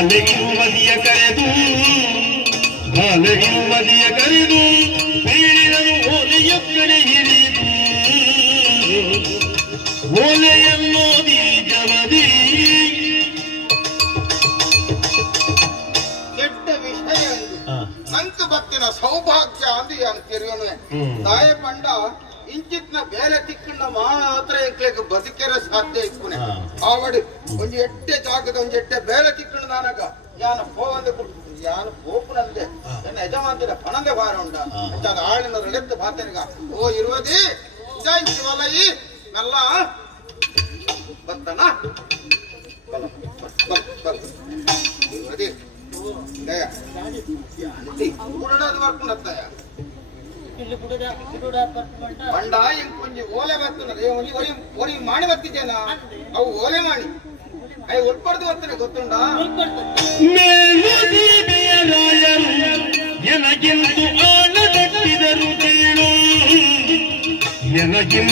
ಬಾಲೆಗಿರುವದಿಯ ಕರೆದು ಬಾಲೆಗಿರುವದಿಯ ಕರೆದು ಬೀಳಿದರು ಓಲೆಯ ಕಡೆ ಹಿಡಿದು ಓಲೆಯನ್ನೋ ಬೀಜವದಿ ಕೆಟ್ಟ ವಿಷಯ ಸಂತು ಭಕ್ತಿನ ಸೌಭಾಗ್ಯ ಅಂತಿರುವನು ತಾಯ ಪಂಡ ಇಂಚಿತ್ನ ಬೇಲೆ ತಿಕ್ಕಂಡ ಮಾತ್ರ ಎಂಕ್ಲೆಗ್ ಬದುಕೆರ ಸಾಧ್ಯ ಇಕ್ಕುನೆ ಆವಡು ಒಂಜಿ ಎಟ್ಟೆ ಜಾಗದ ಒಂಜಿ ಎಟ್ಟೆ ಬೇಲೆ ತಿಕ್ಕಂಡ ನಾನಗ ಯಾನ ಪೋವಂದೆ ಕೊಡ್ತೀನಿ ಯಾನ ಪೋಪುನಂದೆ ನನ್ನ ಯಜಮಾಂತಿನ ಪಣಂದೆ ಬಾರ ಉಂಡ ಅಂಚಾದ ಆಳಿನ ರೆಡೆದ್ದು ಬಾತನಿಗ ಓ ಇರುವದಿ ಜಾಯಿಂಚಿ ವಲಯಿ ಮೆಲ್ಲ ಬತ್ತನ ಇರುವದಿ ದಯ ಕೂಡೋದು ಬರ್ಕೊಂಡತ್ತಯ ಪಂಡ ಇಂಕೊಂಜಿ ಓಲೆ ಬರ್ತನದೆ ಒರಿ ಮಾಡಿ ಬರ್ತಿದ್ದೇನ ಅವು ಓಲೆ ಮಾಡಿ ಅಯ್ಯ ಉಳ್ಪಡ್ದು ಬರ್ತನೆ ಗೊತ್ತುಂಡ ಎನಗಿಂದು ಆಳ